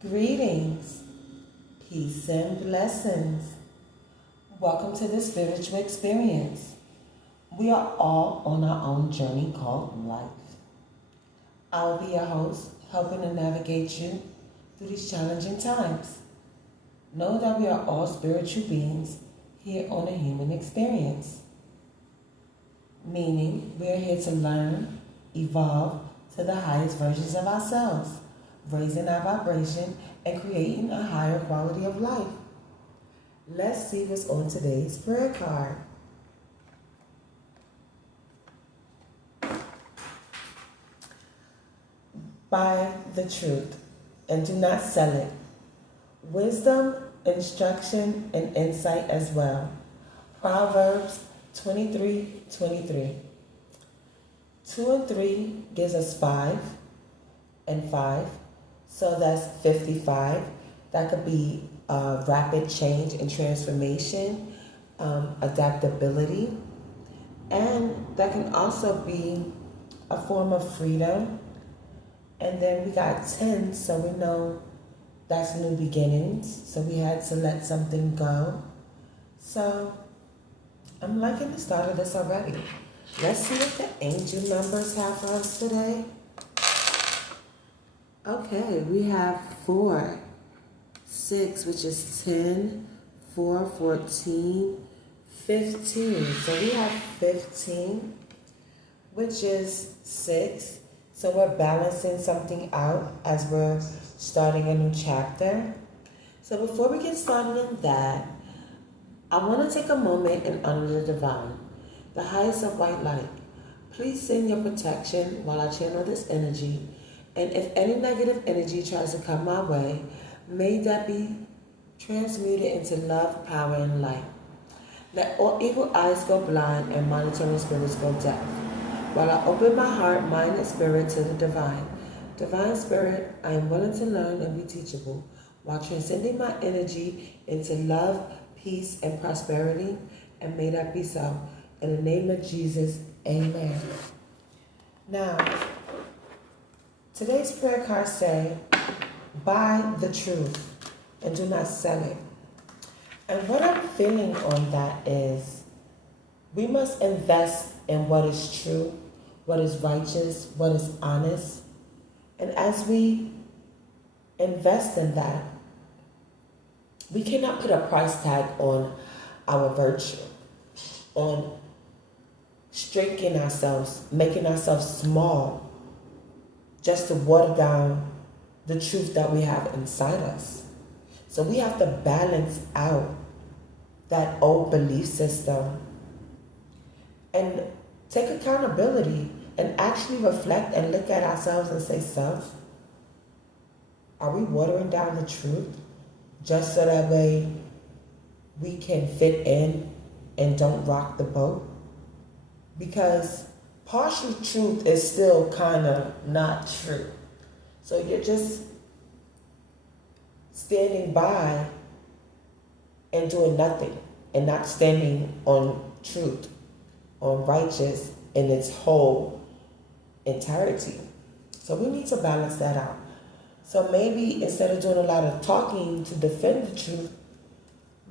Greetings, peace and blessings. Welcome to the spiritual experience. We are all on our own journey called life. I will be your host, helping to navigate you through these challenging times. Know that we are all spiritual beings here on a human experience, meaning we are here to learn, evolve to the highest versions of ourselves, raising our vibration and creating a higher quality of life. Let's see what's on today's prayer card. Buy the truth and do not sell it. Wisdom, instruction, and insight as well. Proverbs 23:23. 2 and 3 gives us 5 and 5. So that's 55. That could be rapid change and transformation, adaptability, and that can also be a form of freedom. And then we got 10, so we know that's new beginnings. So we had to let something go. So I'm liking the start of this already. Let's see what the angel numbers have for us today. Okay, we have 4, 6, which is 10, 4, 14, 15. So we have 15, which is 6. So we're balancing something out as we're starting a new chapter. So before we get started in that, I want to take a moment and honor the divine, the highest of white light. Please send your protection while I channel this energy. And if any negative energy tries to come my way, may that be transmuted into love, power, and light. Let all evil eyes go blind and monitoring spirits go deaf. While I open my heart, mind, and spirit to the divine. Divine Spirit, I am willing to learn and be teachable while transcending my energy into love, peace, and prosperity. And may that be so. In the name of Jesus, amen. Now, today's prayer cards say, buy the truth and do not sell it. And what I'm feeling on that is we must invest in what is true, what is righteous, what is honest. And as we invest in that, we cannot put a price tag on our virtue, on shrinking ourselves, making ourselves small, just to water down the truth that we have inside us. So we have to balance out that old belief system and take accountability and actually reflect and look at ourselves and say, self, are we watering down the truth just so that way we can fit in and don't rock the boat? Because partial truth is still kind of not true. So you're just standing by and doing nothing and not standing on truth, on righteous in its whole entirety. So we need to balance that out. So maybe instead of doing a lot of talking to defend the truth,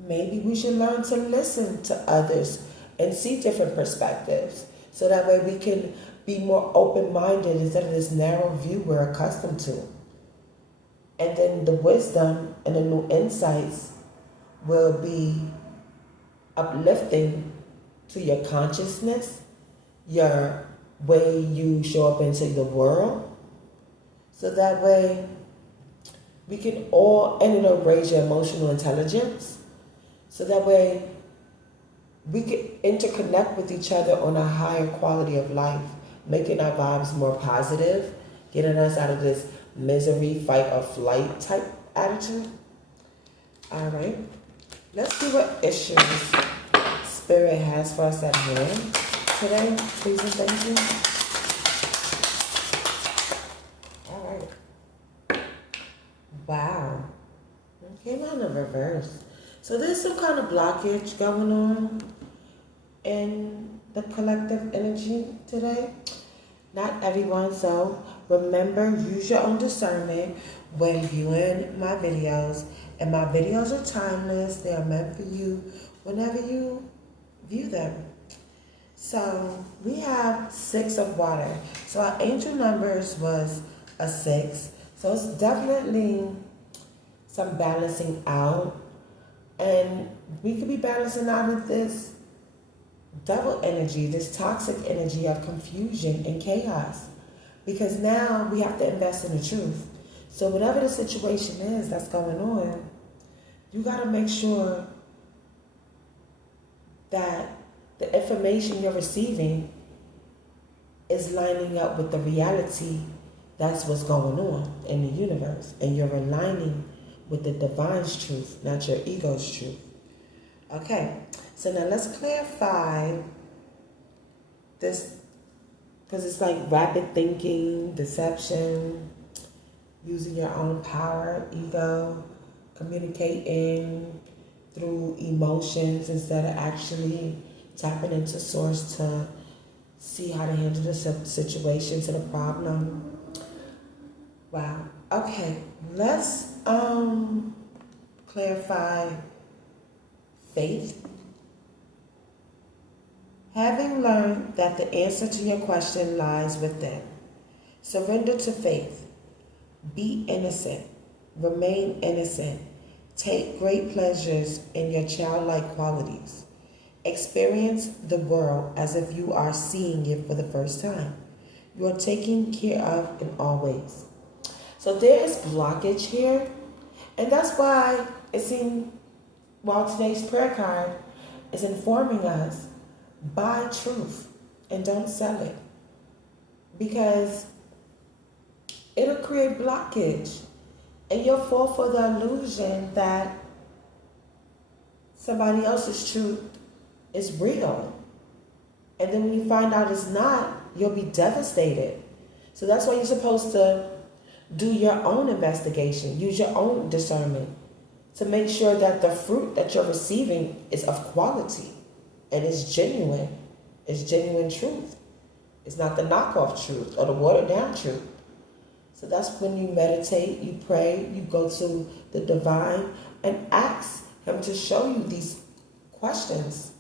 maybe we should learn to listen to others and see different perspectives. So that way we can be more open-minded instead of this narrow view we're accustomed to. And then the wisdom and the new insights will be uplifting to your consciousness, your way you show up into the world. So that way we can all, and raise your emotional intelligence. So that way we can interconnect with each other on a higher quality of life, making our vibes more positive, getting us out of this misery, fight or flight type attitude. All right, let's see what issues Spirit has for us at hand today. Please and thank you. All right. Wow. It came out in the reverse. So there's some kind of blockage going on in the collective energy today. Not everyone, so remember, use your own discernment when viewing my videos. And my videos are timeless. They are meant for you whenever you view them. So we have 6 of water. So our angel numbers was a 6. So it's definitely some balancing out. And we could be balancing out of this double energy, this toxic energy of confusion and chaos. Because now we have to invest in the truth. So whatever the situation is that's going on, you got to make sure that the information you're receiving is lining up with the reality. That's what's going on in the universe. And you're aligning with the divine's truth, not your ego's truth. Okay, so now let's clarify this, because it's like rapid thinking, deception, using your own power, ego, communicating through emotions instead of actually tapping into source to see how to handle the situation, to the problem. Wow. Okay, let's clarify faith. Having learned that the answer to your question lies within, surrender to faith. Be innocent. Remain innocent. Take great pleasures in your childlike qualities. Experience the world as if you are seeing it for the first time. You are taken care of in all ways. So there is blockage here, and that's why it seems, while today's prayer card is informing us, buy truth and don't sell it, because it'll create blockage, and you'll fall for the illusion that somebody else's truth is real. And then when you find out it's not, you'll be devastated. So that's why you're supposed to do your own investigation, use your own discernment to make sure that the fruit that you're receiving is of quality and is genuine. It's genuine truth. It's not the knockoff truth or the watered down truth. So that's when you meditate, you pray, you go to the divine and ask him to show you these questions,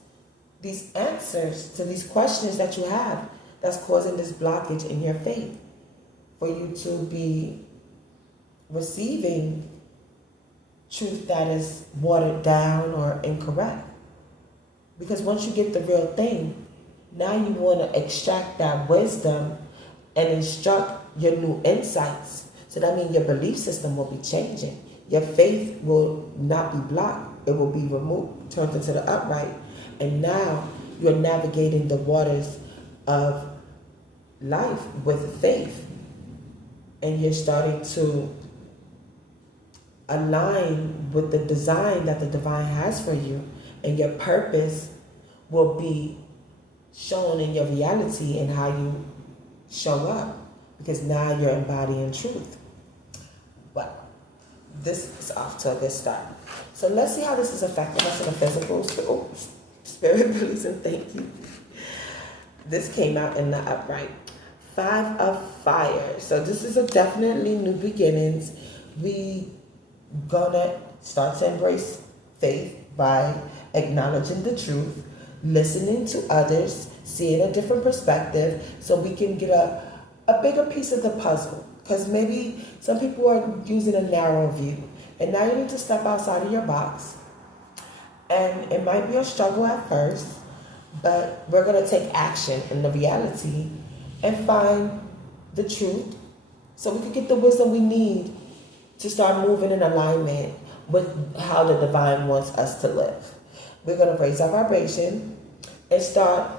these answers to these questions that you have that's causing this blockage in your faith, for you to be receiving truth that is watered down or incorrect. Because once you get the real thing, now you want to extract that wisdom and instruct your new insights. So that means your belief system will be changing. Your faith will not be blocked. It will be removed, turned into the upright. And now you're navigating the waters of life with faith. And you're starting to align with the design that the divine has for you. And your purpose will be shown in your reality and how you show up, because now you're embodying truth. Well, this is off to a good start. So let's see how this is affecting us in the physical. So, spirit, please and thank you. This came out in the upright. 5 of fire. So this is a definitely new beginnings. We gonna start to embrace faith by acknowledging the truth, listening to others, seeing a different perspective, so we can get a bigger piece of the puzzle. Because maybe some people are using a narrow view, and now you need to step outside of your box. And it might be a struggle at first, but we're going to take action in the reality and find the truth, so we can get the wisdom we need to start moving in alignment with how the divine wants us to live. We're going to raise our vibration and start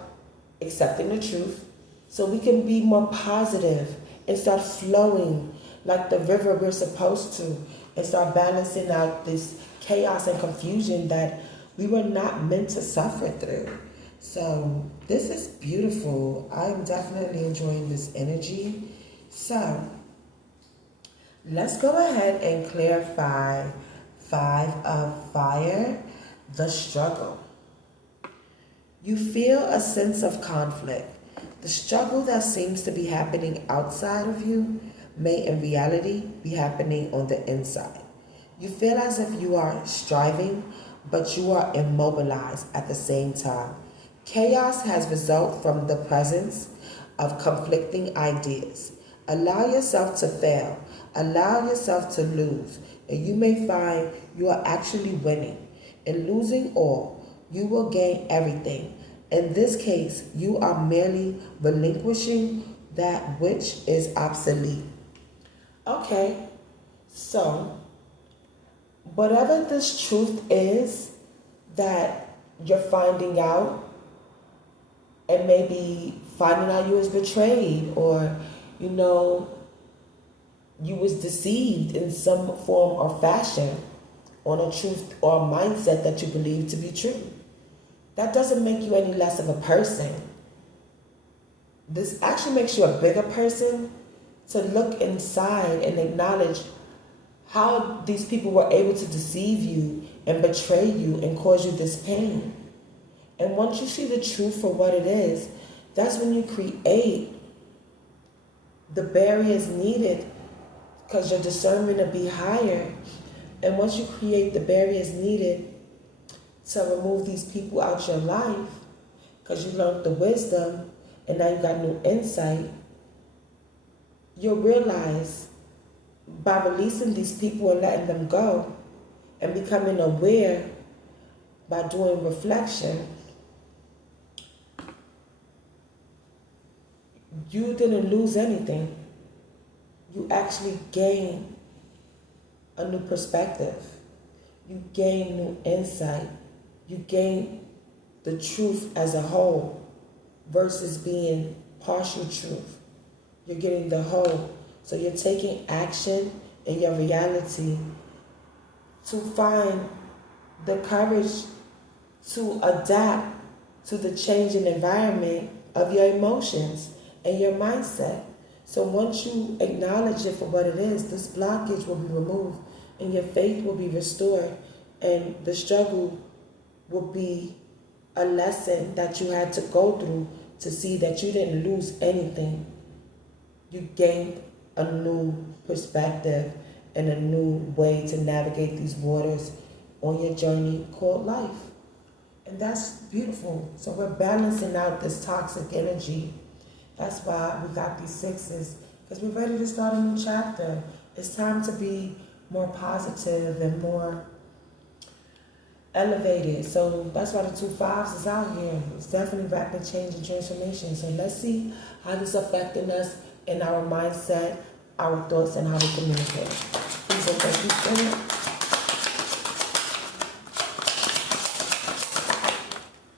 accepting the truth, so we can be more positive and start flowing like the river we're supposed to, and start balancing out this chaos and confusion that we were not meant to suffer through. So this is beautiful. I'm definitely enjoying this energy. So let's go ahead and clarify 5 of fire, the struggle. You feel a sense of conflict. The struggle that seems to be happening outside of you may in reality be happening on the inside. You feel as if you are striving, but you are immobilized at the same time. Chaos has resulted from the presence of conflicting ideas. Allow yourself to fail. Allow yourself to lose. And you may find you are actually winning. In losing all, you will gain everything. In this case, you are merely relinquishing that which is obsolete. Okay, so whatever this truth is that you're finding out, and maybe finding out you was betrayed, or you know you was deceived in some form or fashion on a truth or a mindset that you believe to be true, that doesn't make you any less of a person. This actually makes you a bigger person, to look inside and acknowledge how these people were able to deceive you and betray you and cause you this pain. And once you see the truth for what it is, that's when you create the barriers needed, because your discernment will be higher. And once you create the barriers needed to remove these people out your life, because you learned the wisdom and now you got new insight, you'll realize by releasing these people and letting them go and becoming aware by doing reflection, you didn't lose anything. You actually gain a new perspective. You gain new insight. You gain the truth as a whole versus being partial truth. You're getting the whole. So you're taking action in your reality to find the courage to adapt to the changing environment of your emotions and your mindset. So once you acknowledge it for what it is, this blockage will be removed and your faith will be restored, and the struggle will be a lesson that you had to go through to see that you didn't lose anything. You gained a new perspective and a new way to navigate these waters on your journey called life. And that's beautiful. So we're balancing out this toxic energy. That's why we got these sixes, because we're ready to start a new chapter. It's time to be more positive and more elevated. So that's why the 2 5s is out here. It's definitely rapid change and transformation. So let's see how this is affecting us in our mindset, our thoughts, and how we communicate. Please and thank you, Spirit.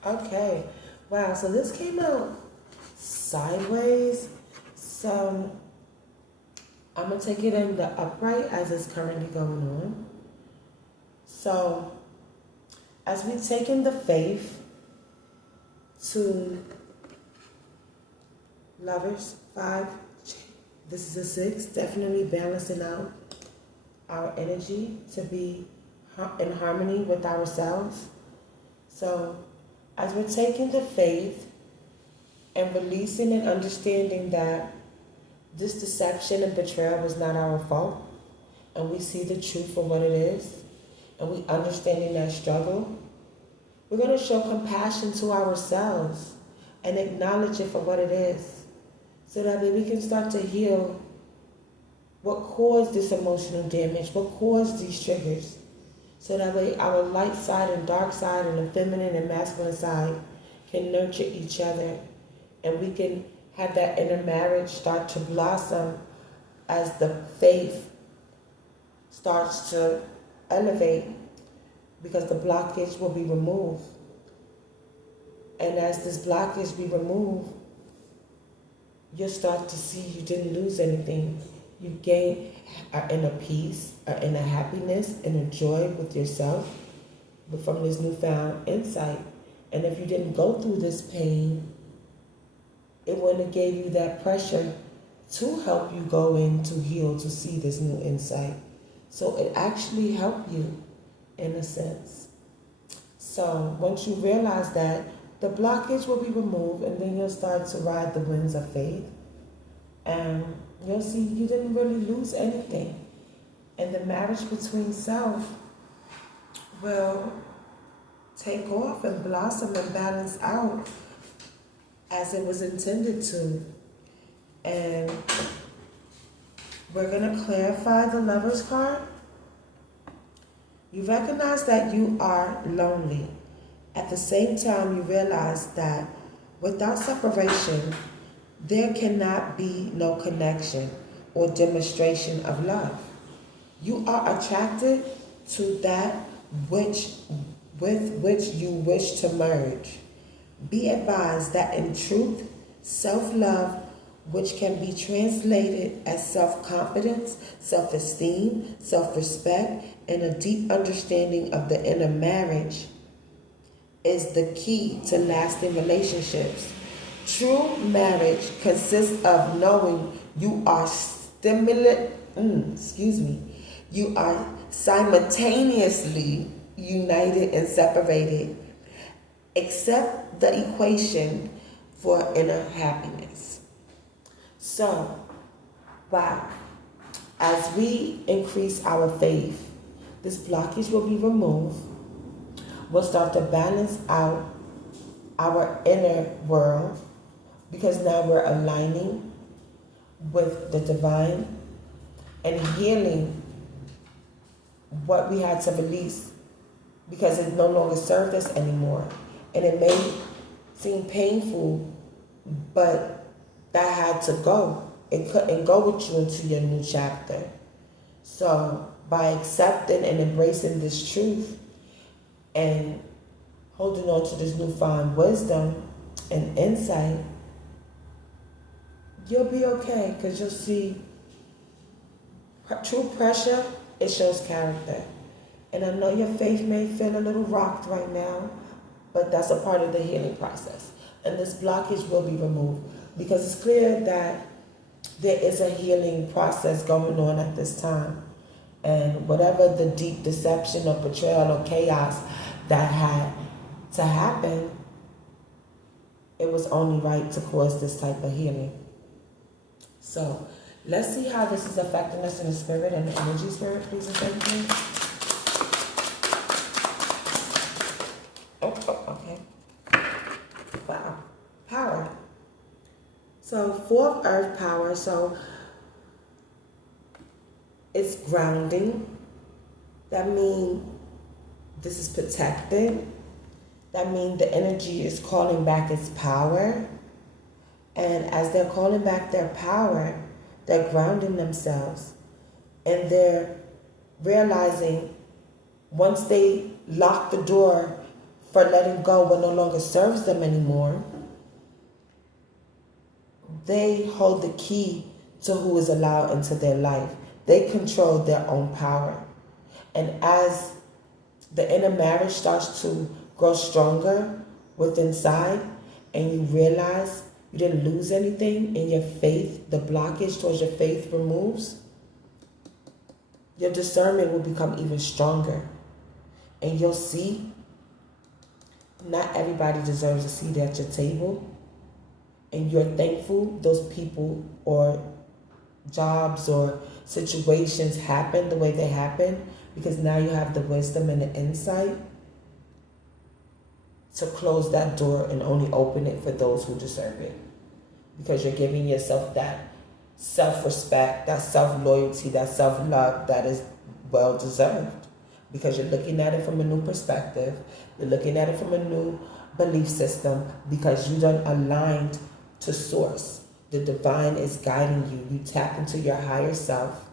Okay. Wow, so this came out sideways. So I'm going to take it in the upright as it's currently going on. So as we take in the faith to Lovers, 5, this is a 6, definitely balancing out our energy to be in harmony with ourselves. So as we're taking the faith and releasing and understanding that this deception and betrayal was not our fault, and we see the truth for what it is, and we understanding that struggle, we're going to show compassion to ourselves and acknowledge it for what it is, so that way we can start to heal what caused this emotional damage, what caused these triggers, so that way our light side and dark side and the feminine and masculine side can nurture each other, and we can have that inner marriage start to blossom as the faith starts to elevate, because the blockage will be removed. And as this blockage be removed, you'll start to see you didn't lose anything. You gain an inner peace, an inner happiness, and a joy with yourself from this newfound insight. And if you didn't go through this pain, it wouldn't have gave you that pressure to help you go in to heal, to see this new insight. So it actually helped you in a sense. So once you realize that, the blockage will be removed, and then you'll start to ride the winds of faith. And you'll see you didn't really lose anything. And the marriage between self will take off and blossom and balance out as it was intended to. And we're going to clarify the Lover's card. You recognize that you are lonely. At the same time, you realize that without separation, there cannot be no connection or demonstration of love. You are attracted to that with which you wish to merge. Be advised that in truth, self-love, which can be translated as self-confidence, self-esteem, self-respect, and a deep understanding of the inner marriage, is the key to lasting relationships. True marriage consists of knowing you are you are simultaneously united and separated. Accept the equation for inner happiness. So, wow, as we increase our faith, this blockage will be removed. We'll start to balance out our inner world, because now we're aligning with the divine and healing what we had to release because it no longer served us anymore. And it may seem painful, but that had to go. It couldn't go with you into your new chapter. So by accepting and embracing this truth and holding on to this newfound wisdom and insight, you'll be okay, because you'll see true pressure, it shows character. And I know your faith may feel a little rocked right now, but that's a part of the healing process. And this blockage will be removed, because it's clear that there is a healing process going on at this time. And whatever the deep deception or betrayal or chaos that had to happen, it was only right to cause this type of healing. So let's see how this is affecting us in the spirit and the energy. Spirit, please and thank you. Okay. Wow. Power. So fourth earth power. So it's grounding. That means this is protected. That means the energy is calling back its power. And as they're calling back their power, they're grounding themselves. And they're realizing once they lock the door for letting go what no longer serves them anymore, they hold the key to who is allowed into their life. They control their own power. And as the inner marriage starts to grow stronger within inside, and you realize you didn't lose anything in your faith, the blockage towards your faith removes, your discernment will become even stronger. And you'll see not everybody deserves a seat at your table. And you're thankful those people or jobs or situations happen the way they happen, because now you have the wisdom and the insight to close that door and only open it for those who deserve it. Because you're giving yourself that self-respect, that self-loyalty, that self-love that is well-deserved. Because you're looking at it from a new perspective. You're looking at it from a new belief system, because you done aligned to source. The divine is guiding you. You tap into your higher self,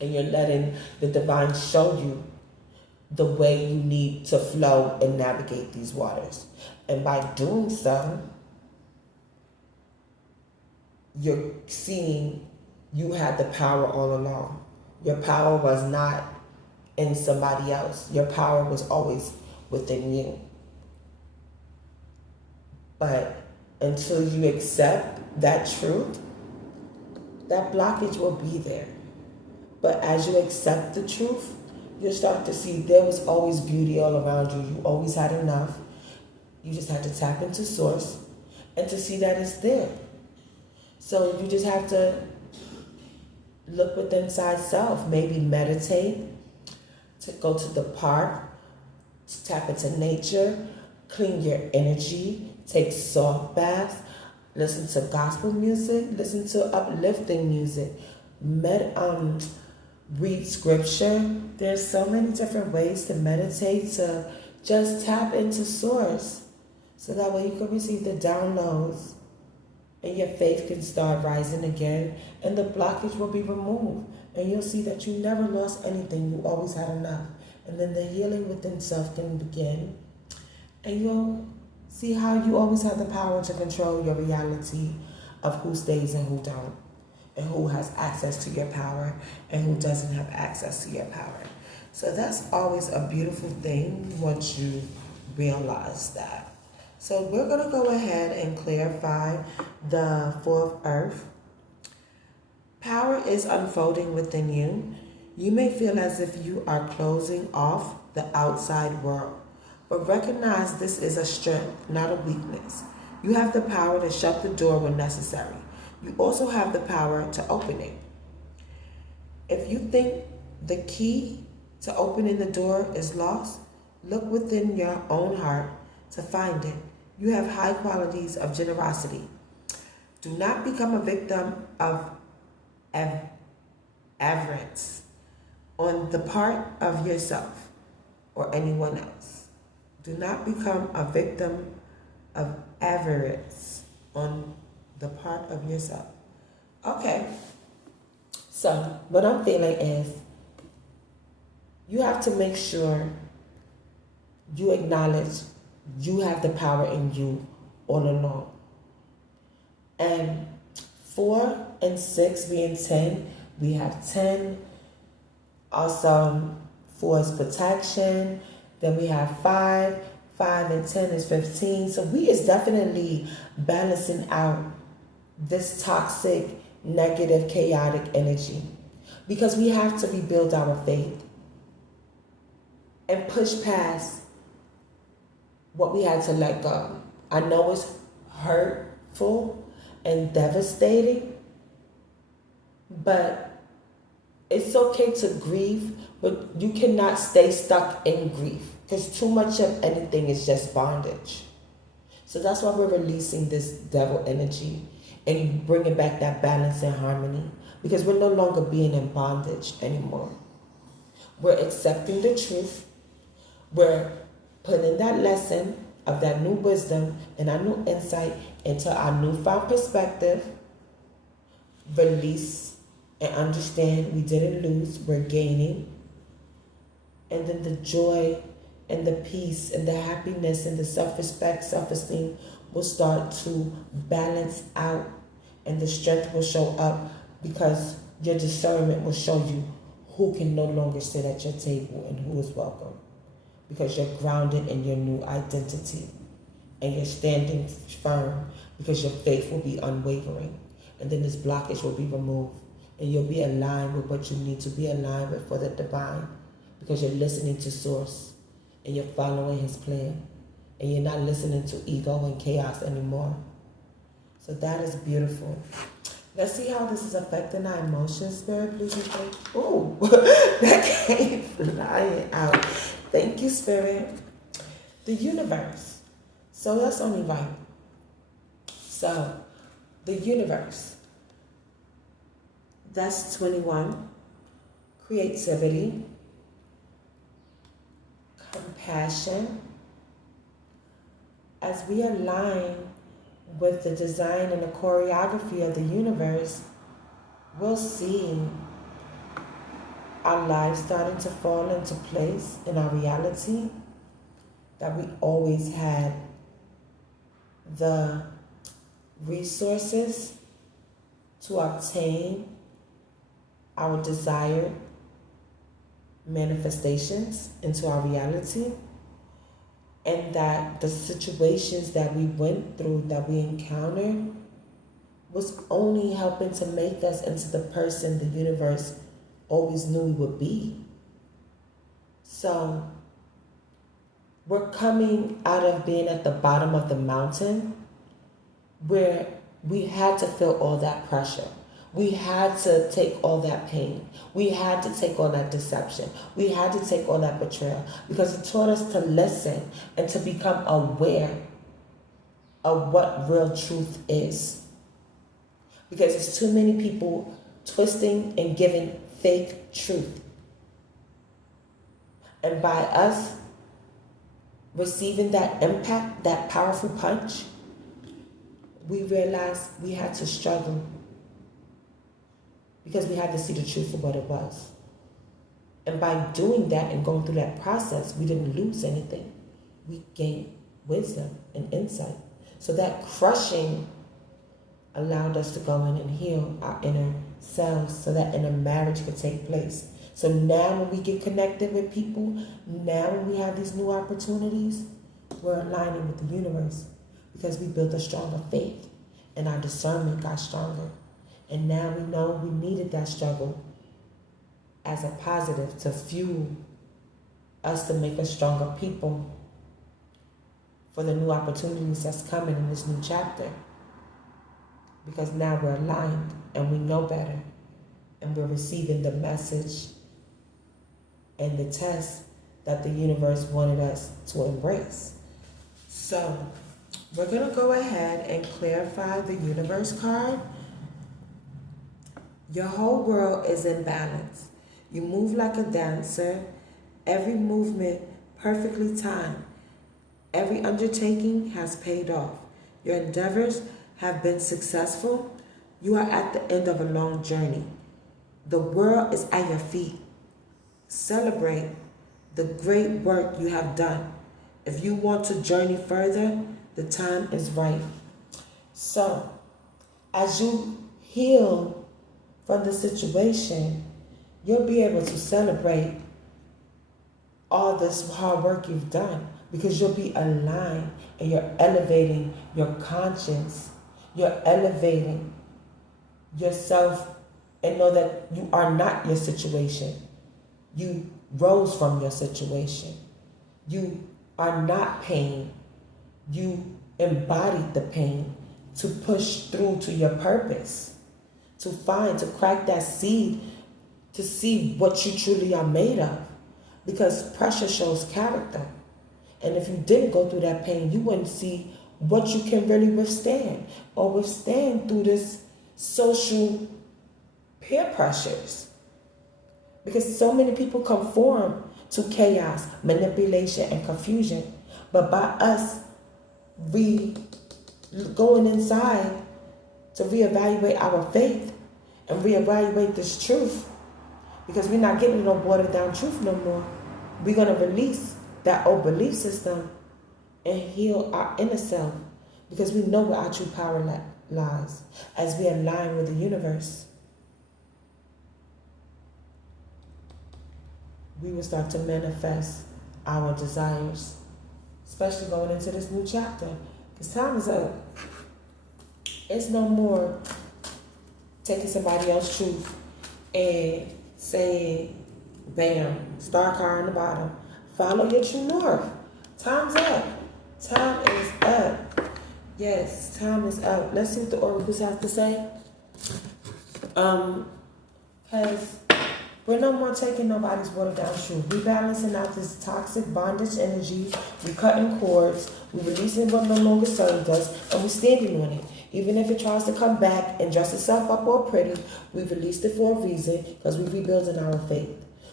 and you're letting the divine show you the way you need to flow and navigate these waters. And by doing so, you're seeing you had the power all along. Your power was not in somebody else. Your power was always within you. But until you accept that truth, that blockage will be there. But as you accept the truth, you'll start to see there was always beauty all around you. You always had enough. You just have to tap into source and to see that it's there. So you just have to look within inside self, maybe meditate, to go to the park, to tap into nature, clean your energy, take salt baths, listen to gospel music, listen to uplifting music, read scripture. There's so many different ways to meditate, to just tap into source, so that way you can receive the downloads and your faith can start rising again, and the blockage will be removed, and you'll see that you never lost anything. You always had enough, and then the healing within self can begin, and you'll see how you always have the power to control your reality of who stays and who don't, and who has access to your power and who doesn't have access to your power. So that's always a beautiful thing once you realize that. So we're going to go ahead and clarify the fourth earth. Power is unfolding within you. You may feel as if you are closing off the outside world, but recognize this is a strength, not a weakness. You have the power to shut the door when necessary. You also have the power to open it. If you think the key to opening the door is lost, look within your own heart to find it. You have high qualities of generosity. Do not become a victim of avarice on the part of yourself or anyone else. Do not become a victim of avarice on the part of yourself. Okay. So what I'm feeling is you have to make sure you acknowledge you have the power in you all along. And 4 and 6 being 10, we have 10. Also, 4 is protection. Then we have 5. 5 and 10 is 15. So we is definitely balancing out this toxic, negative, chaotic energy, because we have to rebuild our faith and push past what we had to let go. I know it's hurtful and devastating, but it's okay to grieve, but you cannot stay stuck in grief, because too much of anything is just bondage. So that's why we're releasing this devil energy and bringing back that balance and harmony, because we're no longer being in bondage anymore. We're accepting the truth. We're putting that lesson of that new wisdom and our new insight into our newfound perspective. Release and understand we didn't lose, we're gaining. And then the joy and the peace and the happiness and the self-respect, self-esteem will start to balance out, and the strength will show up, because your discernment will show you who can no longer sit at your table and who is welcome, because you're grounded in your new identity and you're standing firm, because your faith will be unwavering, and then this blockage will be removed, and you'll be aligned with what you need to be aligned with for the divine, because you're listening to source and you're following his plan, and you're not listening to ego and chaos anymore. So that is beautiful. Let's see how this is affecting our emotions, Spirit. Please and thank you. Ooh, that came flying out. Thank you, Spirit. The universe. So that's only right. So, the universe. That's 21. Creativity. Compassion. As we align with the design and the choreography of the universe, we'll see our lives starting to fall into place in our reality, that we always had the resources to obtain our desired manifestations into our reality, and that the situations that we went through, that we encountered, was only helping to make us into the person the universe always knew we would be. So we're coming out of being at the bottom of the mountain where we had to feel all that pressure. We had to take all that pain. We had to take all that deception. We had to take all that betrayal because it taught us to listen and to become aware of what real truth is. Because there's too many people twisting and giving fake truth. And by us receiving that impact, that powerful punch, we realized we had to struggle because we had to see the truth of what it was. And by doing that and going through that process, we didn't lose anything. We gained wisdom and insight. So that crushing allowed us to go in and heal our inner selves so that inner marriage could take place. So now when we get connected with people, now when we have these new opportunities, we're aligning with the universe because we built a stronger faith and our discernment got stronger. And now we know we needed that struggle as a positive to fuel us to make us stronger people for the new opportunities that's coming in this new chapter. Because now we're aligned and we know better and we're receiving the message and the test that the universe wanted us to embrace. So we're going to go ahead and clarify the universe card. Your whole world is in balance. You move like a dancer, every movement perfectly timed. Every undertaking has paid off. Your endeavors have been successful. You are at the end of a long journey. The world is at your feet. Celebrate the great work you have done. If you want to journey further, the time is right. So, as you heal from the situation, you'll be able to celebrate all this hard work you've done because you'll be aligned and you're elevating your conscience. You're elevating yourself and know that you are not your situation. You rose from your situation. You are not pain. You embodied the pain to push through to your purpose, to crack that seed, to see what you truly are made of. Because pressure shows character. And if you didn't go through that pain, you wouldn't see what you can really withstand or withstand through this social peer pressures. Because so many people conform to chaos, manipulation, and confusion. But by us going inside to reevaluate our faith and reevaluate this truth, because we're not getting no watered down truth no more, we're going to release that old belief system and heal our inner self because we know where our true power lies as we align with the universe. We will start to manifest our desires, especially going into this new chapter. Because time is up. It's no more taking somebody else's truth and saying, bam, star car on the bottom. Follow your true north. Time's up. Time is up. Yes, time is up. Let's see what the oracles have to say. Because we're no more taking nobody's watered down truth. We balancing out this toxic bondage energy. We cutting cords. We releasing what no longer serves us. And we standing on it. Even if it tries to come back and dress itself up all pretty, we released it for a reason because we're rebuilding our faith.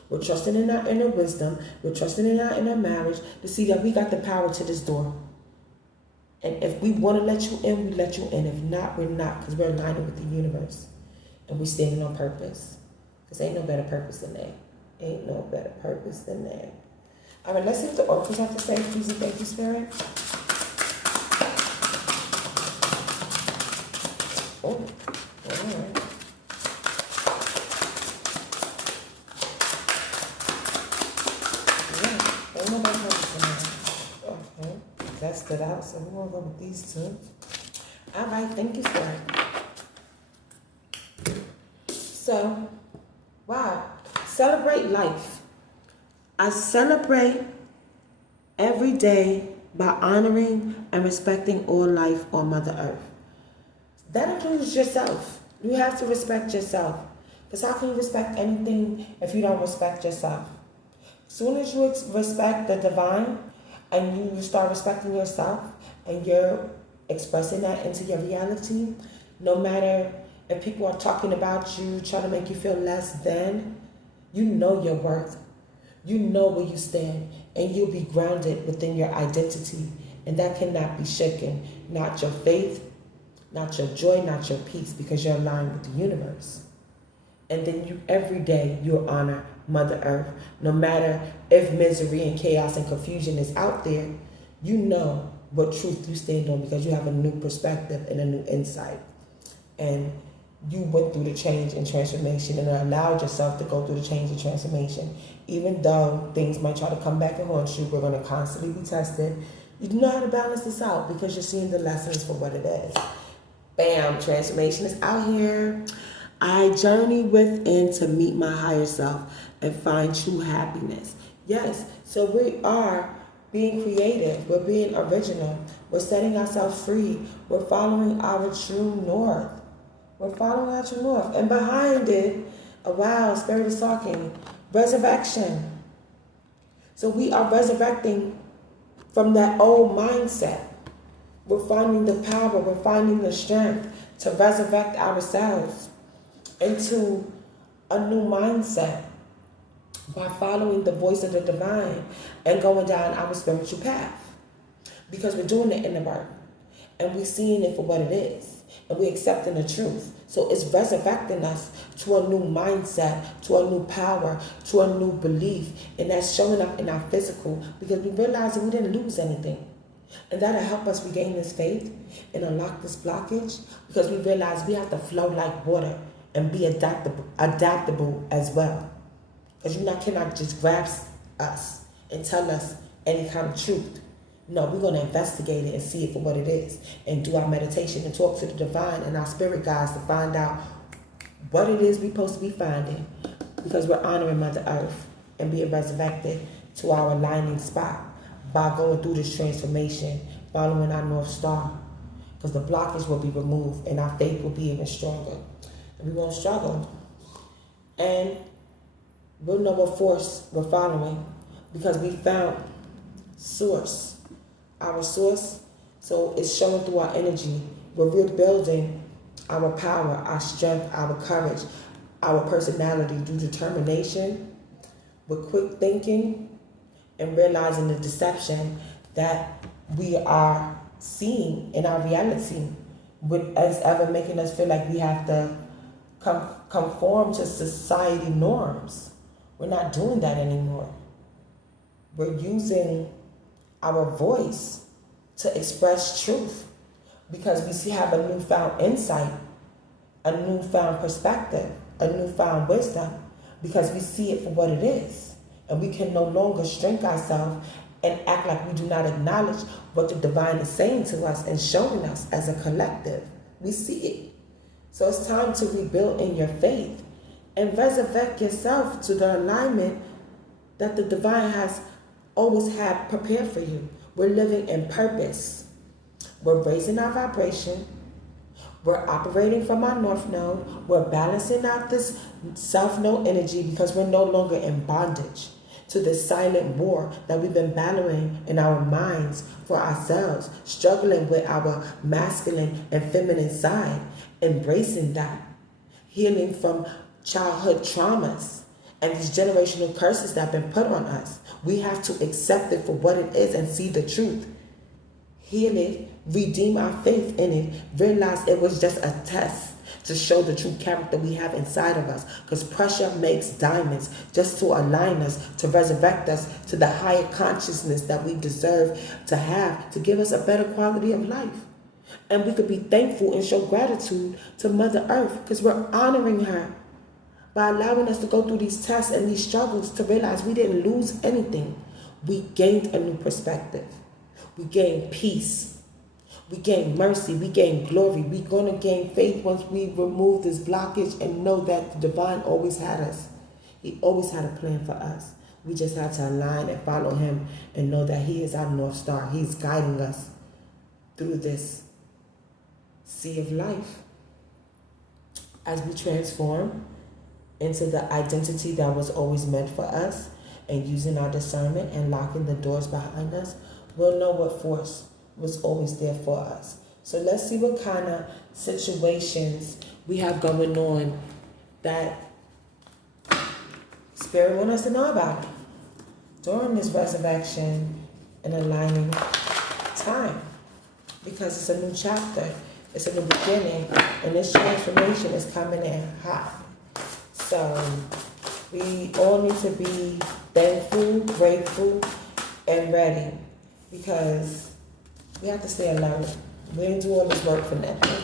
We're trusting in our inner wisdom. We're trusting in our inner marriage to see that we got the power to this door. And if we want to let you in, we let you in. If not, we're not, because we're aligning with the universe. And we're standing on purpose. Because ain't no better purpose than that. Ain't no better purpose than that. All right, let's see what the oracles have to say. Please and thank you, Spirit. Oh, all right. Yeah, ain't nobody purpose than that. Okay, that stood out, so we're going to go with these two. All right, thank you, Spirit. So, wow, celebrate life. I celebrate every day by honoring and respecting all life on Mother Earth. That includes yourself. You have to respect yourself. Because how can you respect anything if you don't respect yourself? As soon as you respect the divine and you start respecting yourself and you're expressing that into your reality, no matter if people are talking about you, trying to make you feel less than, you know your worth. You know where you stand, and you'll be grounded within your identity, and that cannot be shaken. Not your faith, not your joy, not your peace, because you're aligned with the universe. And then you, every day, you'll honor Mother Earth. No matter if misery and chaos and confusion is out there, you know what truth you stand on because you have a new perspective and a new insight. And you went through the change and transformation and allowed yourself to go through the change and transformation. Even though things might try to come back and haunt you, we're going to constantly be tested. You know how to balance this out because you're seeing the lessons for what it is. Bam, transformation is out here. I journey within to meet my higher self and find true happiness. Yes, so we are being creative. We're being original. We're setting ourselves free. We're following our true north. We're following our true north. And behind it, wow, Spirit is talking, resurrection. So we are resurrecting from that old mindset. We're finding the power, we're finding the strength to resurrect ourselves into a new mindset by following the voice of the divine and going down our spiritual path. Because we're doing it in the birth and we're seeing it for what it is. And we're accepting the truth. So it's resurrecting us to a new mindset, to a new power, to a new belief. And that's showing up in our physical because we realize that we didn't lose anything. And that'll help us regain this faith and unlock this blockage because we realize we have to flow like water and be adaptable as well. Because you cannot just grasp us and tell us any kind of truth. No, we're going to investigate it and see it for what it is and do our meditation and talk to the divine and our spirit guides to find out what it is we're supposed to be finding because we're honoring Mother Earth and being resurrected to our aligning spot by going through this transformation, following our North Star because the blockage will be removed and our faith will be even stronger. And we won't struggle. And we'll know what force we're following because we found source. Our source, so it's showing through our energy. We're rebuilding our power, our strength, our courage, our personality through determination, with quick thinking, and realizing the deception that we are seeing in our reality, as ever making us feel like we have to conform to society norms. We're not doing that anymore. We're using our voice to express truth because we have a newfound insight, a newfound perspective, a newfound wisdom because we see it for what it is. And we can no longer shrink ourselves and act like we do not acknowledge what the divine is saying to us and showing us as a collective. We see it. So it's time to rebuild in your faith and resurrect yourself to the alignment that the divine has always had prepared for you. We're living in purpose. We're raising our vibration. We're operating from our North Node. We're balancing out this South Node energy because we're no longer in bondage to this silent war that we've been battling in our minds for ourselves, struggling with our masculine and feminine side, embracing that, healing from childhood traumas and these generational curses that have been put on us. We have to accept it for what it is and see the truth. Heal it, redeem our faith in it, realize it was just a test to show the true character we have inside of us. Because pressure makes diamonds just to align us, to resurrect us to the higher consciousness that we deserve to have, to give us a better quality of life. And we could be thankful and show gratitude to Mother Earth because we're honoring her by allowing us to go through these tests and these struggles to realize we didn't lose anything. We gained a new perspective. We gained peace. We gain mercy. We gain glory. We're going to gain faith once we remove this blockage and know that the divine always had us. He always had a plan for us. We just have to align and follow him and know that he is our North Star. He's guiding us through this sea of life as we transform into the identity that was always meant for us, and using our discernment and locking the doors behind us, we'll know what force was always there for us. So let's see what kind of situations we have going on that Spirit wants us to know about during this resurrection and aligning time. Because it's a new chapter, it's a new beginning, and this transformation is coming in hot. So we all need to be thankful, grateful, and ready, because we have to stay alert. We didn't do all this work for nothing.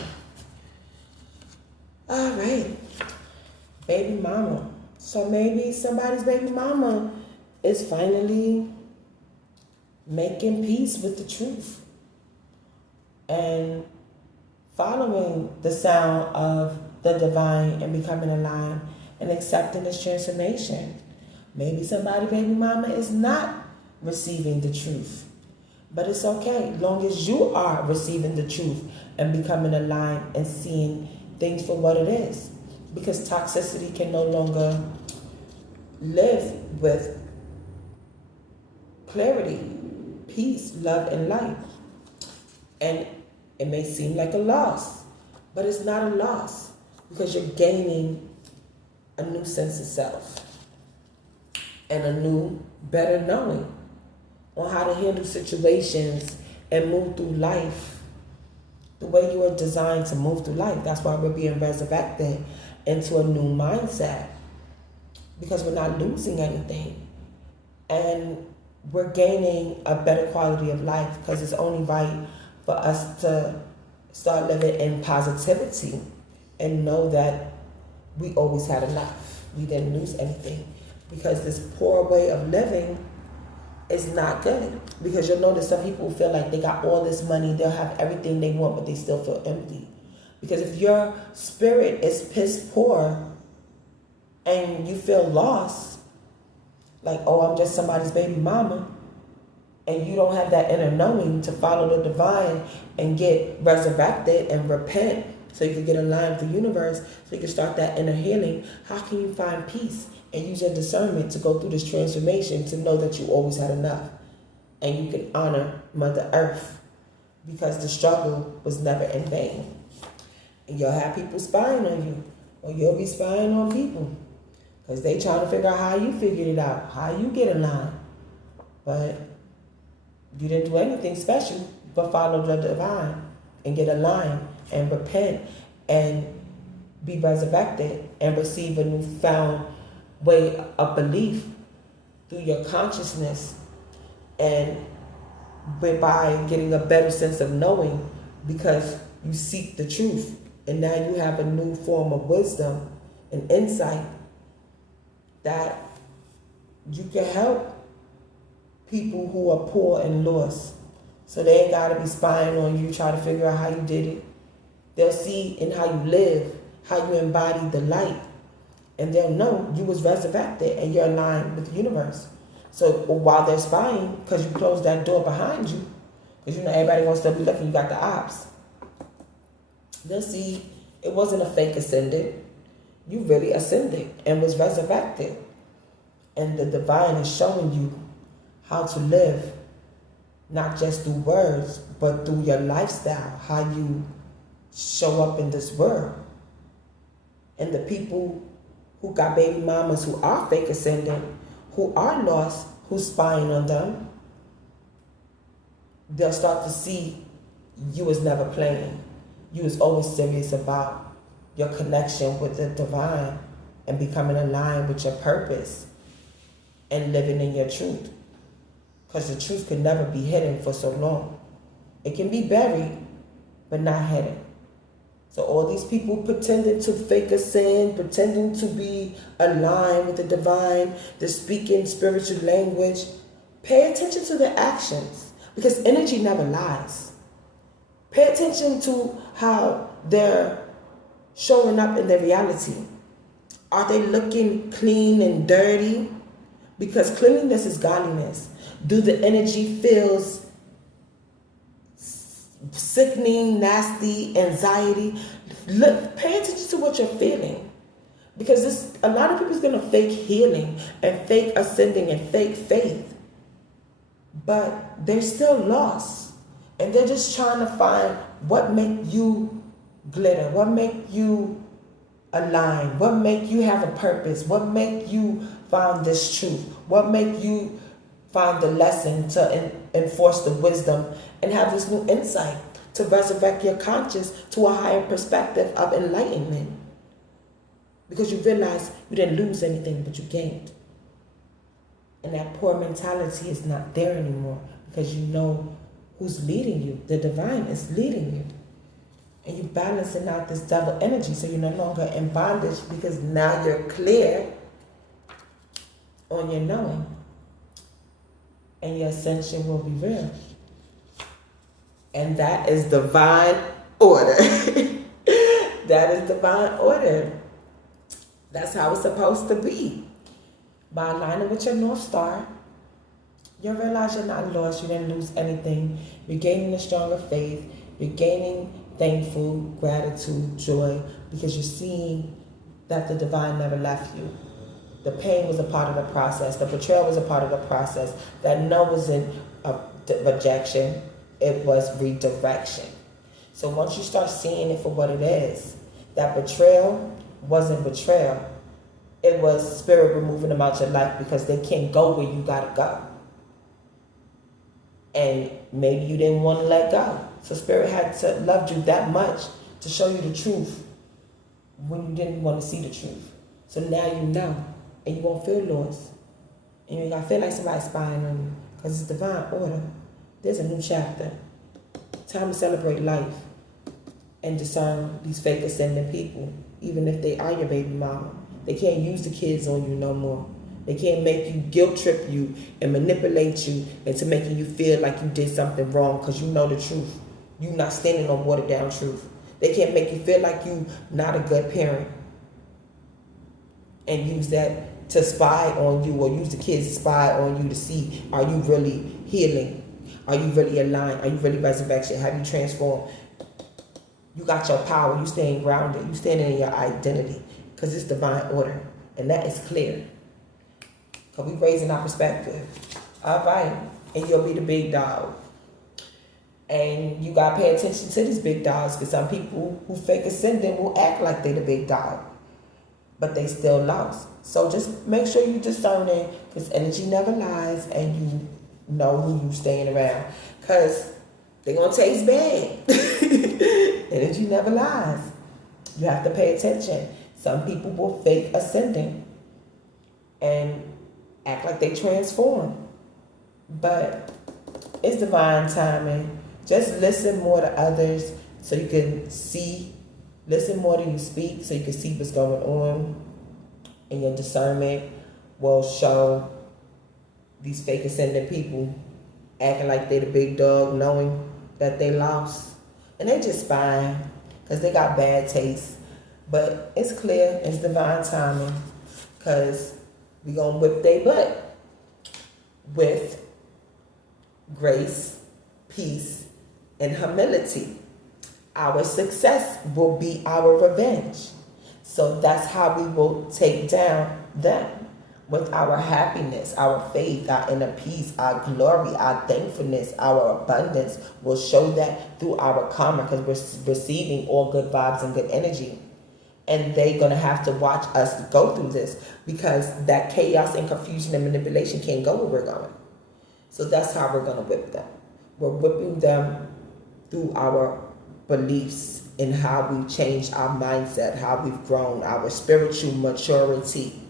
All right, baby mama. So maybe somebody's baby mama is finally making peace with the truth and following the sound of the divine and becoming aligned and accepting this transformation. Maybe somebody baby mama is not receiving the truth. But it's okay, long as you are receiving the truth and becoming aligned and seeing things for what it is. Because toxicity can no longer live with clarity, peace, love, and light. And it may seem like a loss, but it's not a loss, because you're gaining a new sense of self and a new, better knowing on how to handle situations and move through life the way you were designed to move through life. That's why we're being resurrected into a new mindset, because we're not losing anything, and we're gaining a better quality of life, because it's only right for us to start living in positivity and know that we always had enough. We didn't lose anything, because this poor way of living is not good. Because you'll notice some people feel like they got all this money, they'll have everything they want, but they still feel empty. Because if your spirit is piss poor and you feel lost, like, oh, I'm just somebody's baby mama, and you don't have that inner knowing to follow the divine and get resurrected and repent so you can get aligned with the universe, so you can start that inner healing, how can you find peace and use your discernment to go through this transformation to know that you always had enough and you can honor Mother Earth, because the struggle was never in vain? And you'll have people spying on you, or you'll be spying on people, because they trying to figure out how you figured it out, how you get aligned. But you didn't do anything special but follow the divine and get aligned and repent and be resurrected and receive a newfound way of belief through your consciousness, and by getting a better sense of knowing, because you seek the truth, and now you have a new form of wisdom and insight that you can help people who are poor and lost. So they ain't got to be spying on you, try to figure out how you did it. They'll see in how you live, how you embody the light, and they'll know you was resurrected and you're aligned with the universe. So while they're spying, because you closed that door behind you, because you know everybody wants to be looking, you got the ops, they'll see it wasn't a fake ascendant. You really ascended and was resurrected. And the divine is showing you how to live, not just through words, but through your lifestyle, how you show up in this world. And the people who got baby mamas who are fake ascendant, who are lost, who's spying on them, they'll start to see you was never playing. You was always serious about your connection with the divine and becoming aligned with your purpose and living in your truth. Because the truth can never be hidden for so long. It can be buried, but not hidden. So all these people pretending to fake a sin, pretending to be aligned with the divine, they're speaking spiritual language. Pay attention to their actions, because energy never lies. Pay attention to how they're showing up in their reality. Are they looking clean and dirty, Because cleanliness is godliness. Do the energy feels sickening, nasty, anxiety? Look, pay attention to what you're feeling. Because a lot of people's gonna fake healing and fake ascending and fake faith. But they're still lost. And they're just trying to find what make you glitter, what make you align, what make you have a purpose, what make you find this truth, what make you find the lesson to enforce the wisdom and have this new insight to resurrect your conscience to a higher perspective of enlightenment. Because you realize you didn't lose anything, but you gained. And that poor mentality is not there anymore because you know who's leading you. The divine is leading you. And you're balancing out this double energy so you're no longer in bondage because now you're clear on your knowing. And your ascension will be real. And that is divine order. That is divine order. That's how it's supposed to be. By aligning with your North Star, you realize you're not lost. You didn't lose anything. You're gaining a stronger faith. You're gaining thankful, gratitude, joy, because you're seeing that the divine never left you. The pain was a part of the process. The betrayal was a part of the process. That no wasn't a rejection. It was redirection. So once you start seeing it for what it is, that betrayal wasn't betrayal. It was spirit removing them out your life because they can't go where you gotta go. And maybe you didn't want to let go. So spirit had to love you that much to show you the truth when you didn't want to see the truth. So now you know, and you won't feel lost. And you ain't gonna feel like somebody's spying on you because it's divine order. There's a new chapter. Time to celebrate life and discern these fake ascending people, even if they are your baby mama. They can't use the kids on you no more. They can't make you guilt trip you and manipulate you into making you feel like you did something wrong because you know the truth. You're not standing on watered down truth. They can't make you feel like you not a good parent and use that to spy on you or use the kids to spy on you to see, are you really healing? Are you really aligned? Are you really resurrection? Have you transformed? You got your power. You staying grounded. You standing in your identity because it's divine order. And that is clear. Because we raising our perspective. All right. And you'll be the big dog. And you got to pay attention to these big dogs because some people who fake ascending will act like they the big dog. But they still lost. So just make sure you discerning because energy never lies and you know who you staying around. Because they're going to taste bad. Energy never lies. You have to pay attention. Some people will fake ascending and act like they transform. But it's divine timing. Just listen more to others so you can see. Listen more than you speak so you can see what's going on. And your discernment will show these fake ascending people acting like they the big dog, knowing that they lost. And they just spying because they got bad taste. But it's clear, it's divine timing because we going to whip their butt with grace, peace, and humility. Our success will be our revenge. So that's how we will take down them. With our happiness, our faith, our inner peace, our glory, our thankfulness, our abundance will show that through our karma because we're receiving all good vibes and good energy. And they're going to have to watch us go through this because that chaos and confusion and manipulation can't go where we're going. So that's how we're going to whip them. We're whipping them through our beliefs in how we've changed our mindset, how we've grown, our spiritual maturity.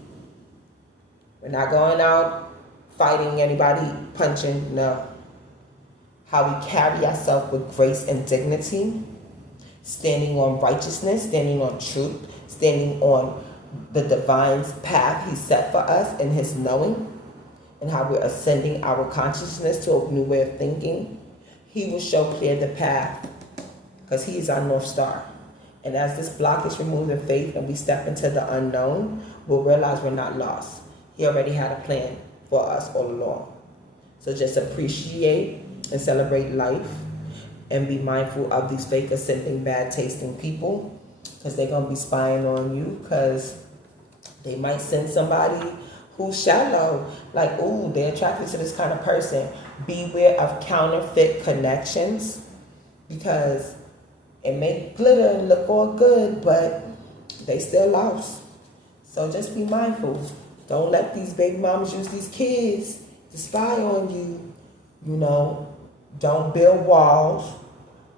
We're not going out fighting anybody, punching, no. How we carry ourselves with grace and dignity, standing on righteousness, standing on truth, standing on the divine's path he set for us in his knowing, and how we're ascending our consciousness to a new way of thinking. He will show clear the path because he is our North Star. And as this block is removed in faith and we step into the unknown, we'll realize we're not lost. He already had a plan. for us all along. So just appreciate and celebrate life and be mindful of these fake ascending, bad tasting people, because they're going to be spying on you, because they might send somebody who's shallow, like, ooh, they're attracted to this kind of person. Beware of counterfeit connections, because it may glitter and look all good, but they still lost. So just be mindful. Don't let these baby mamas use these kids to spy on you. You know, don't build walls.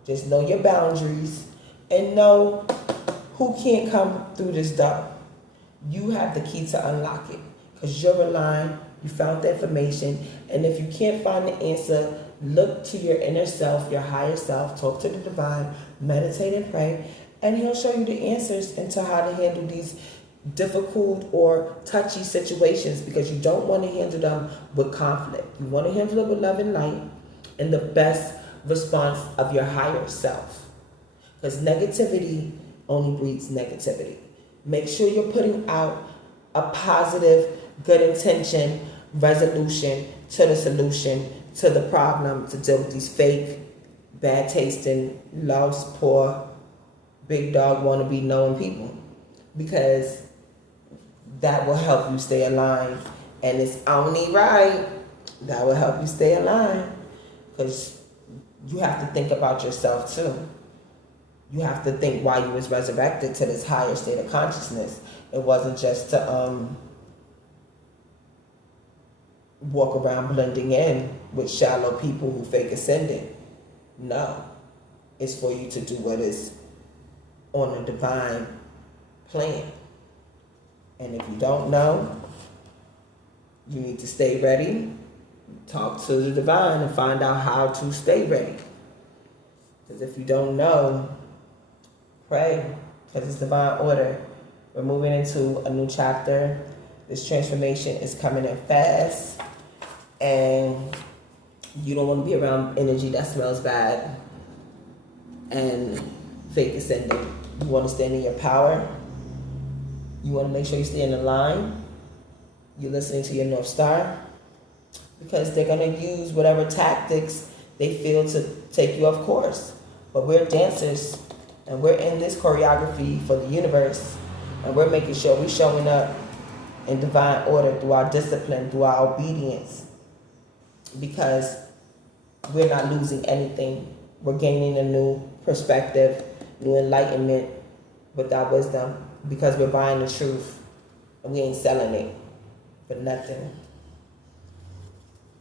Just know your boundaries and know who can't come through this door. You have the key to unlock it, because you're aligned, you found the information, and if you can't find the answer, look to your inner self, your higher self, talk to the divine, meditate and pray, and he'll show you the answers into how to handle these difficult or touchy situations, because you don't want to handle them with conflict. You want to handle it with love and light and the best response of your higher self, because negativity only breeds negativity. Make sure you're putting out a positive, good intention, resolution to the solution, to the problem, to deal with these fake, bad tasting, lost, poor, big dog wannabe knowing people, because that will help you stay aligned. And it's only right. That will help you stay aligned, because you have to think about yourself too. You have to think why you was resurrected to this higher state of consciousness. It wasn't just to walk around blending in with shallow people who fake ascended. No. It's for you to do what is on a divine plan. And if you don't know, you need to stay ready. Talk to the divine and find out how to stay ready. Because if you don't know, pray, because it's divine order. We're moving into a new chapter. This transformation is coming in fast, and you don't want to be around energy that smells bad and fake ascending. You want to stand in your power. You want to make sure you stay in the line. You're listening to your North Star, because they're going to use whatever tactics they feel to take you off course. But we're dancers, and we're in this choreography for the universe, and we're making sure we're showing up in divine order through our discipline, through our obedience, because we're not losing anything. We're gaining a new perspective, new enlightenment with our wisdom, because we're buying the truth, and we ain't selling it for nothing.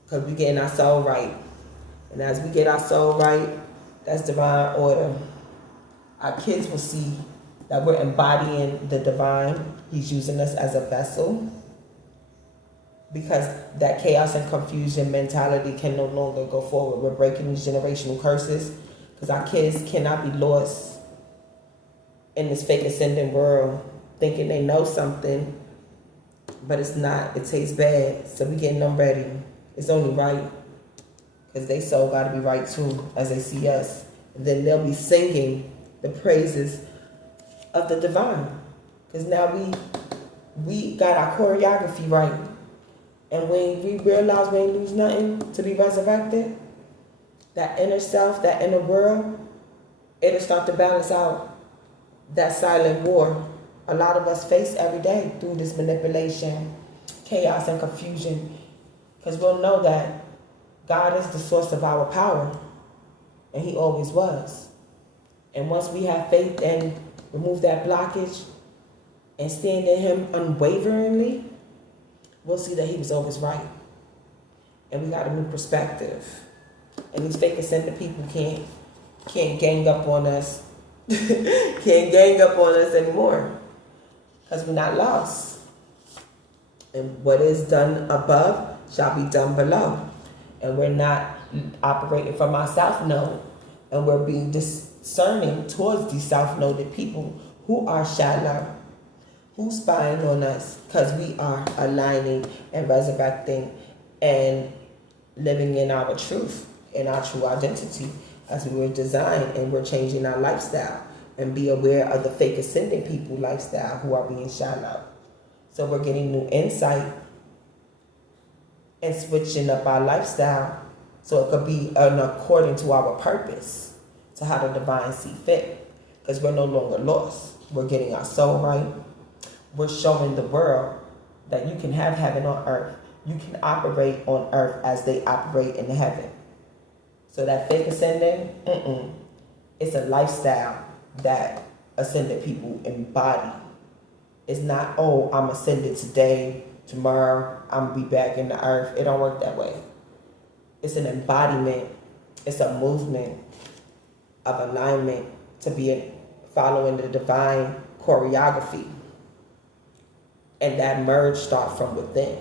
Because we're getting our soul right. And as we get our soul right, that's divine order. Our kids will see that we're embodying the divine. He's using us as a vessel, because that chaos and confusion mentality can no longer go forward. We're breaking these generational curses, because our kids cannot be lost in this fake ascending world thinking they know something, but it's not. It tastes bad. So we're getting them ready. It's only right, because they soul got to be right too as they see us. And then they'll be singing the praises of the divine, because now we got our choreography right. And when we realize we ain't lose nothing to be resurrected, that inner self, that inner world, it'll start to balance out that silent war a lot of us face every day through this manipulation, chaos, and confusion. Because we'll know that God is the source of our power, and He always was. And once we have faith and remove that blockage and stand in Him unwaveringly, we'll see that He was always right. And we got a new perspective. And these fake ascendant people can't gang up on us. Can't gang up on us anymore, because we're not lost. And what is done above shall be done below. And we're not operating from our south node, and we're being discerning towards these south-noded people who are shallow, who's spying on us, because we are aligning and resurrecting and living in our truth, in our true identity, as we were designed, and we're changing our lifestyle. And be aware of the fake ascending people lifestyle who are being shallow. So we're getting new insight and switching up our lifestyle so it could be according to our purpose, to how the divine see fit. Because we're no longer lost. We're getting our soul right. We're showing the world that you can have heaven on earth. You can operate on earth as they operate in heaven. So that fake ascending, it's a lifestyle that ascended people embody. It's not, oh, I'm ascended today, tomorrow I'm gonna be back in the earth. It don't work that way. It's an embodiment. It's a movement of alignment to be following the divine choreography. And that merge starts from within.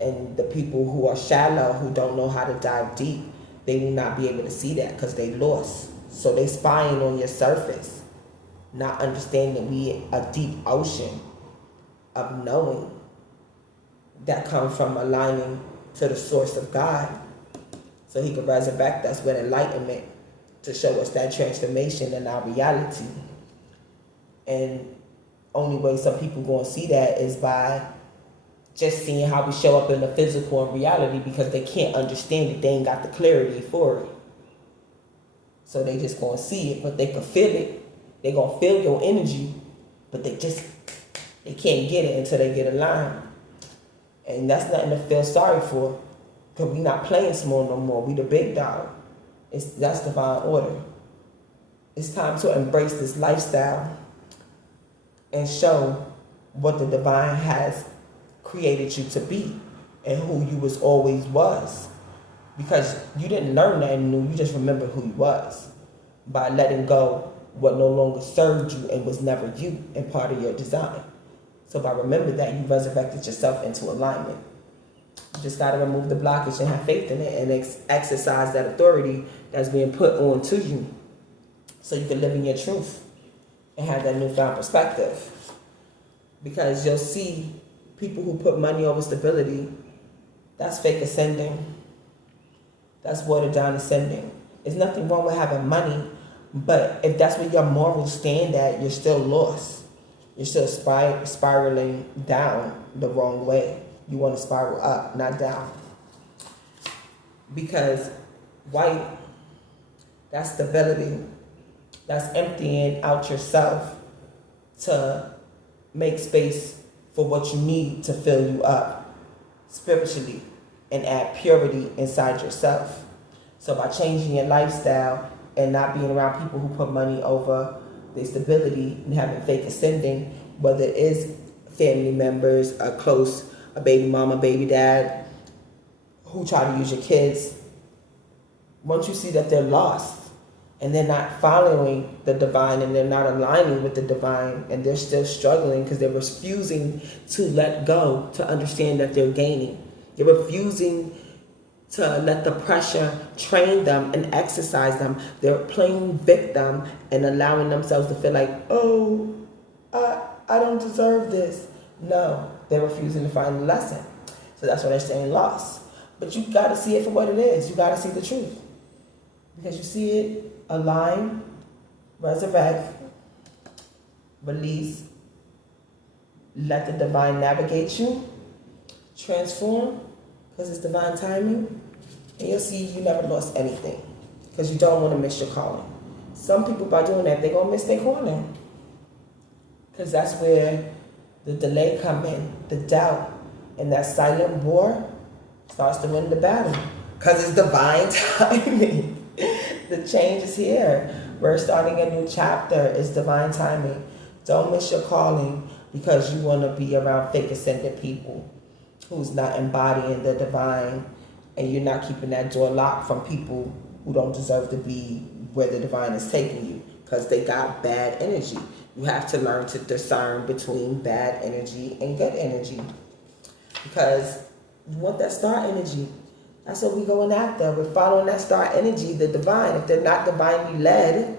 And the people who are shallow, who don't know how to dive deep, they will not be able to see that because they lost. So they spying on your surface, not understanding we a deep ocean of knowing that comes from aligning to the source of God, so he can resurrect us with enlightenment to show us that transformation in our reality. And only way some people gonna see that is by just seeing how we show up in the physical and reality, because they can't understand it. They ain't got the clarity for it. So they just gonna see it, but they can feel it. They gonna feel your energy, but they can't get it until they get aligned. And that's nothing to feel sorry for, because we not playing small no more. We the big dog. That's divine order. It's time to embrace this lifestyle and show what the divine has created you to be and who you was always was. Because you didn't learn nothing new, you just remember who you was by letting go what no longer served you and was never you and part of your design. So by remembering that, you resurrected yourself into alignment. You just got to remove the blockage and have faith in it and exercise that authority that's being put on to you, so you can live in your truth and have that newfound perspective. Because you'll see people who put money over stability, that's fake ascending. That's watered down ascending. There's nothing wrong with having money, but if that's where your morals stand at, you're still lost. You're still spiraling down the wrong way. You want to spiral up, not down. Because white, that's stability. That's emptying out yourself to make space for what you need to fill you up spiritually and add purity inside yourself. So by changing your lifestyle and not being around people who put money over their stability and having fake ascending, whether it is family members, a baby mama, baby dad, who try to use your kids, once you see that they're lost and they're not following the divine and they're not aligning with the divine and they're still struggling because they're refusing to let go, to understand that they're gaining. They're refusing to let the pressure train them and exercise them. They're playing victim and allowing themselves to feel like, oh, I don't deserve this. No, they're refusing to find the lesson. So that's why they're staying lost. But you got to see it for what it is. You got to see the truth. Because you see it, align, resurrect, release, let the divine navigate you, transform, because it's divine timing, and you'll see you never lost anything, because you don't want to miss your calling. Some people, by doing that, they're going to miss their calling, because that's where the delay come in, the doubt, and that silent war starts to win the battle, because it's divine timing. The change is here. We're starting a new chapter. It's divine timing. Don't miss your calling because you want to be around fake ascended people who's not embodying the divine, and you're not keeping that door locked from people who don't deserve to be where the divine is taking you, because they got bad energy. You have to learn to discern between bad energy and good energy, because you want that star energy. That's what we're going after. We're following that star energy, the divine. If they're not divinely led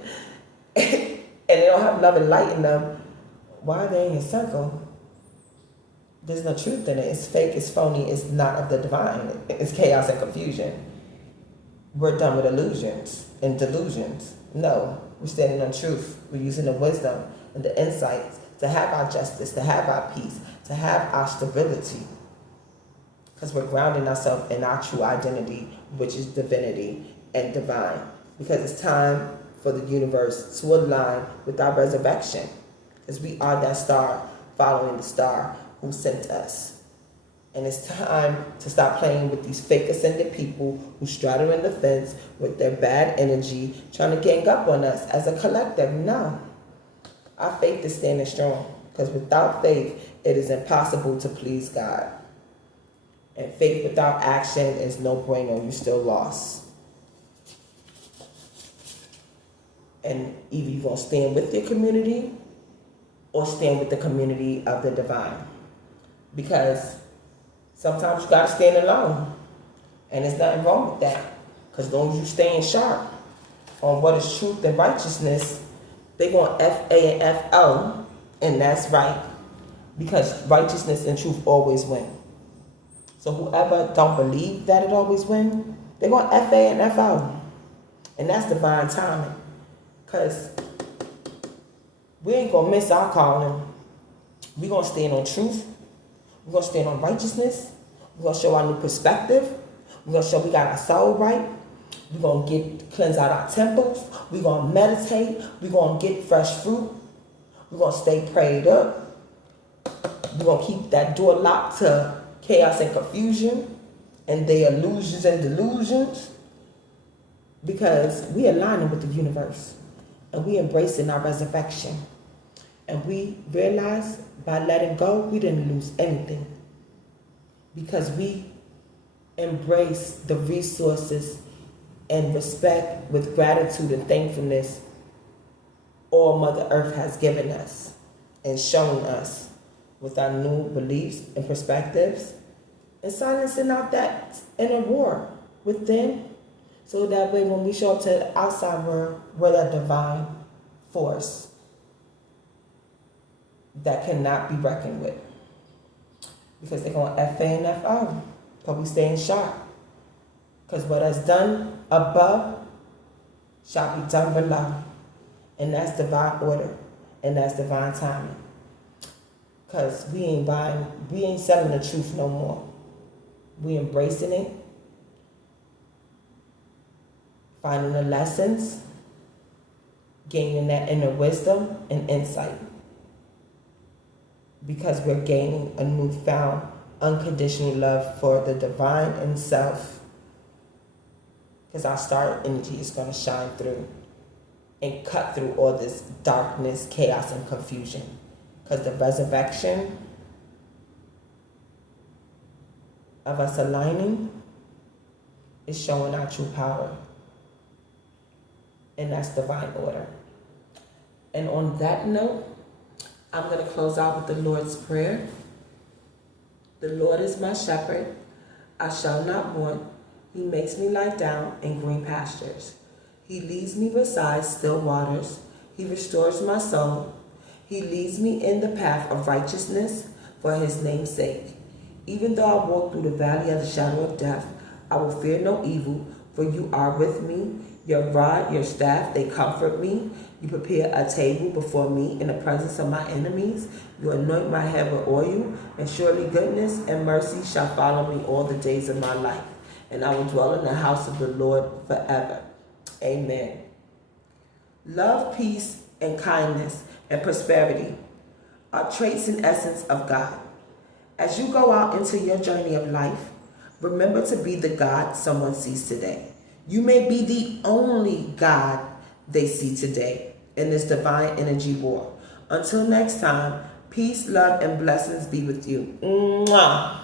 and they don't have love and light in them, why are they in your circle? There's no truth in it. It's fake, it's phony, it's not of the divine. It's chaos and confusion. We're done with illusions and delusions. No, we're standing on truth. We're using the wisdom and the insights to have our justice, to have our peace, to have our stability. because we're grounding ourselves in our true identity, which is divinity and divine. Because it's time for the universe to align with our resurrection, because we are that star following the star who sent us. And it's time to stop playing with these fake ascended people who straddle in the fence with their bad energy, trying to gang up on us as a collective. No. Our faith is standing strong, because without faith, it is impossible to please God. And faith without action is no bueno. You're still lost. And either you're going to stand with your community or stand with the community of the divine. Because sometimes you got to stand alone. And there's nothing wrong with that. Because as long as you staying sharp on what is truth and righteousness, they're going F-A and F-O, and that's right. Because righteousness and truth always win. So whoever don't believe that it always wins, they're going F-A and F-O. And that's divine timing. Because we ain't going to miss our calling. We're going to stand on truth. We're going to stand on righteousness. We're going to show our new perspective. We're going to show we got our soul right. We're going to cleanse out our temples. We're going to meditate. We're going to get fresh fruit. We're going to stay prayed up. We're going to keep that door locked to chaos and confusion and their illusions and delusions, because we aligning with the universe and we embracing our resurrection. And we realize by letting go, we didn't lose anything, because we embrace the resources and respect with gratitude and thankfulness all Mother Earth has given us and shown us with our new beliefs and perspectives, and silencing out that inner war within, so that way when we show up to the outside world, we're that divine force that cannot be reckoned with. Because they're going F-A and F-O, but we staying sharp. Because what is done above shall be done below. And that's divine order. And that's divine timing. Because we ain't selling the truth no more. We embracing it. Finding the lessons. Gaining that inner wisdom and insight. Because we're gaining a newfound unconditional love for the divine and self. Because our star energy is going to shine through and cut through all this darkness, chaos, and confusion. Because the resurrection of us aligning is showing our true power. And that's divine order. And on that note, I'm going to close out with the Lord's Prayer. The Lord is my shepherd. I shall not want. He makes me lie down in green pastures. He leads me beside still waters. He restores my soul. He leads me in the path of righteousness for his name's sake. Even though I walk through the valley of the shadow of death, I will fear no evil, for you are with me. Your rod, your staff, they comfort me. You prepare a table before me in the presence of my enemies. You anoint my head with oil, and surely goodness and mercy shall follow me all the days of my life. And I will dwell in the house of the Lord forever. Amen. Love, peace, and kindness and prosperity are traits and essence of God. As you go out into your journey of life, remember to be the God someone sees today. You may be the only God they see today in this divine energy war. Until next time, peace, love, and blessings be with you. Mwah.